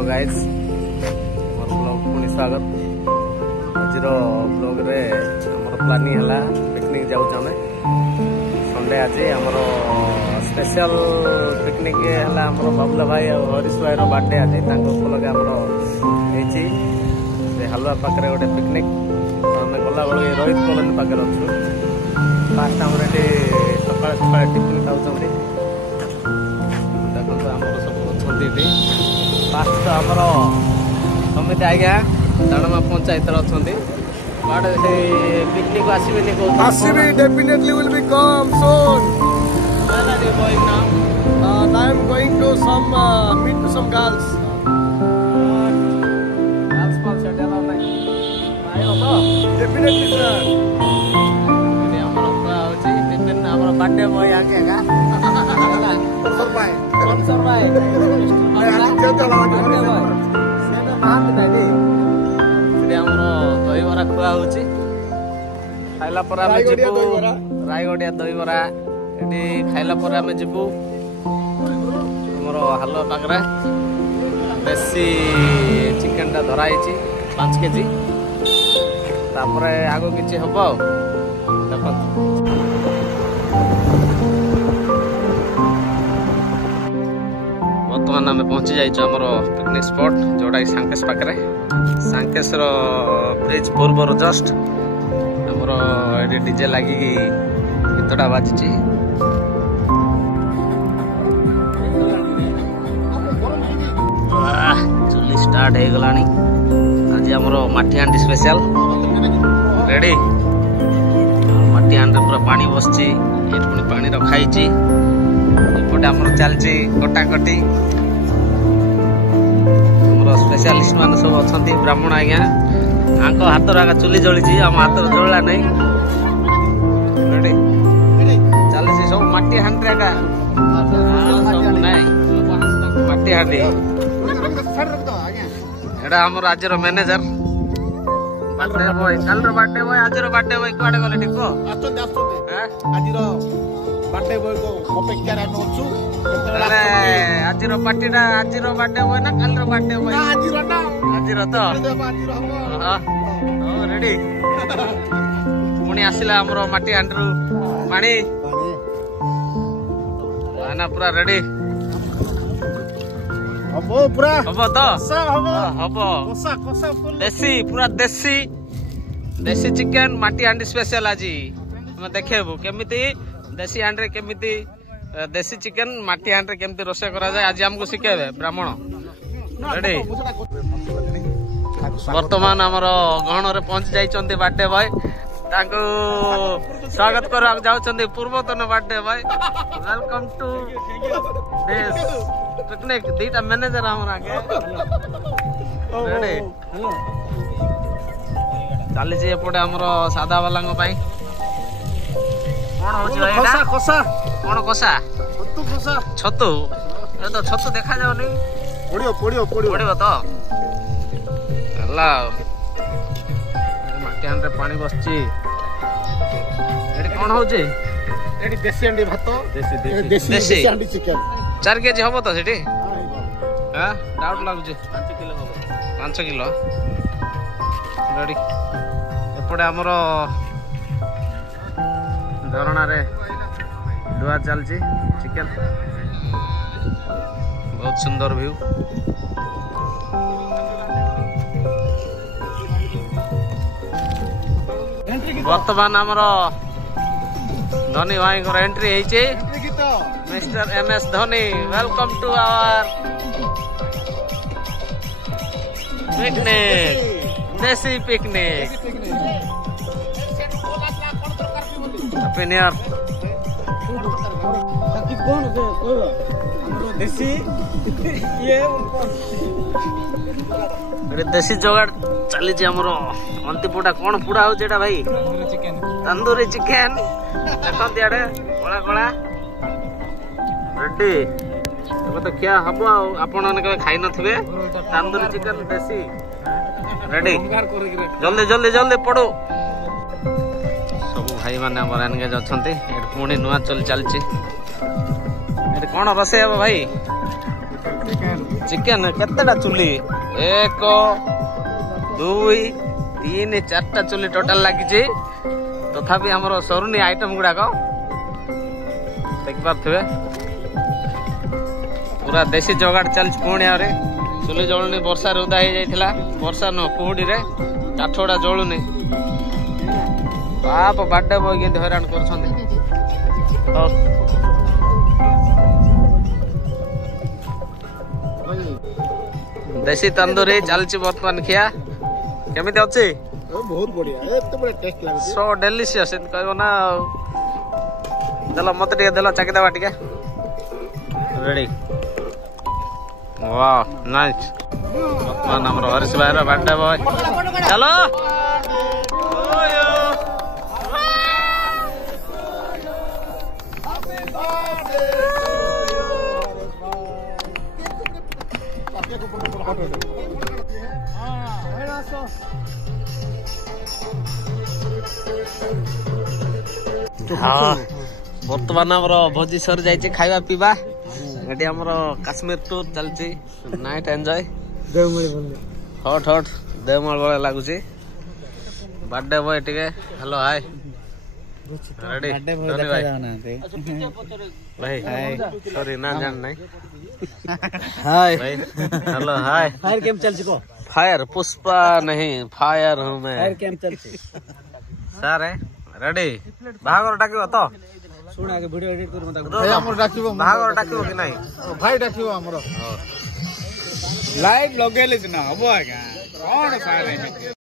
Hello guys मोर blog पुणी स्वागत। आज ब्लॉग रे हमर प्लानिंग है पिकनिक जाऊँ आम संडे। आज आमर स्पेशल पिकनिक है बाबुला भाई और हरीश भाई बर्थडे। आज उपलक्षे आमर हालुआ पाखे गोटे पिकनिक आम गला बेलू रोहित कॉलोनी पाखे अच्छु। फास्ट आम ये सका सका टिफिन खाऊँ देखो आमर सब अच्छा। फास्ट तो आमर समिति आज्ञा दाणमा पंचायत अच्छा picnic आसबे definitely will be come soon. Where are you going now? I am going to meet to some girls. Girls call settle on Definitely sir. Birthday boy आके दहीबरा खुआ खाइला पर रायगड़िया दहीबरा ये खाइला पर आम जीवु आमर हालुआ पाखे देसी चिकेन टा धराई 5 केजी तापर आगो किछि हबो देखो। बर्तमान आम पहुंची जाइए आमर पिकनिक स्पॉट जोटा कि सांकेश पाखे सांकेश ब्रिज पूर्वर जस्ट आमर ये डीजे लगी गीतटा बाजी चुली स्टार्ट हो गला। आज आमर माटी हांडी स्पेशल रेडी। माटी हांडी पूरा पानी बसची पुणी पानी रखाई एपटे आमर चलती कटाकटी स्पेशलिस्ट मान सब अच्छा ब्राह्मण आज्ञा आंक हाथ आगे चुली जली आम हाथ जला नहीं रेडी चली सब माटी हांडी आगा सब नाई माटी हांडी एटा हमर आज मैनेजर बर्थडे बॉय कल बर्थडे बॉय आज बर्थडे बॉय कुआडे गले टिको आज बर्थडे बॉय को अपेक्षा रे नोचू आज पार्टीटा आज बर्थडे बॉय ना कल बर्थडे बॉय आज तो हां रेडी पुणी आसिला हमर माटी हांडरू पानी ना पूरा रेडी हबो पूरा हबो तो हबो देसी पूरा देसी चिकेन माटी हांडी स्पेशल आज हम देखेबू केमिति देसी हांडी केमिति देसी चिकेन माटी हांडी केमिति रोसे करा जाय आज हमको शिखेबे ब्राह्मण रेडी। वर्तमान हमर गहन रे पहुंच जाइचंती बर्थडे बॉय ताको स्वागत करवा जाउचंती पूर्वतन birthday boy welcome to this picnic दीटा मैनेजर हमर आगे रेडी चली जे एपटे हमर सादा वाला पई कोन होची भाई कोसा कोसा कोन कोसा छतु कोसा छतु ए तो छतु देखा जाओ नहीं पड़ियो तो हला माटी हांडे पानी बसची एडी कोन होची एडी देसी हांडी भात देसी हांडी चिकन 4 केजी हबो तो सेठी हां डाउट लागु 5 किलो हबो 5 किलो रेडी। एपटे हमर झरणा रे दुआ चलची चिकन बहुत सुंदर व्यू वर्तमान आमर धोनी भाई एंट्री है mister MS Dhoni welcome to our picnic desi picnic happy new year desi ये देसी जोगाड़ चली अंतिपुटा कौन पुड़ा हो जेटा भाई तंदूरी चिकेन देखते आड़े कला कला रेडी तो क्या हम आपण खाई नथिबे तंदूरी चिकेन देसी रेडी जल्दी जल्दी जल्दी पड़ो सब भाई माने हमर एनगेज अछंती पुणी नुआ चल चलची कौन रोसे हे भाई चिकेन केतेटा चुली 1 2 3 4टा चुली टोटाल लगी तथापि हमर सरुनी आइटम गुड़ाक देख पारे पूरा देसी जोगाड़ चल पुणी आ चुली जलुनी वर्षा उदा हो जाता वर्षा न कुहुड़ी रे काठ गुड़ा जलुनी बाप बार्डे बॉय के हैरान कर देसी तंदूरी चलची बर्तमान खिया केमी अच्छी बहुत बढ़िया एते बड़ा टेस्ट लागे सो डेलीशियस कहबो ना चलो मत टे देला चाकी देबा टिके रेडी वाह नाइस बर्तमान हमर हरीश भाई रो बर्थडे बॉय चलो ओयो हाँ बर्तमान आमर भोजी सरी जाइए खाଇବା पीवा ये आमर काश्मीर टूर चलती नाइट एंजॉय हट हट देवमाल भाई लगुच बर्थडे बॉय टिके हेलो हाय रेडी भाई सॉरी ना जान नहीं हाय भाई हेलो हाय फायर कैंप चलची को फायर पुष्पा नहीं फायर हूँ मैं फायर कैंप चलची सर है रेडी बाहागर डाकिबो तो सुन आगे वीडियो एडिट कर मत भाई हमर डाकिबो बाहागर डाकिबो कि नहीं भाई डाकिबो हमर लाइव लगेले ना हबो आगा कोन फायर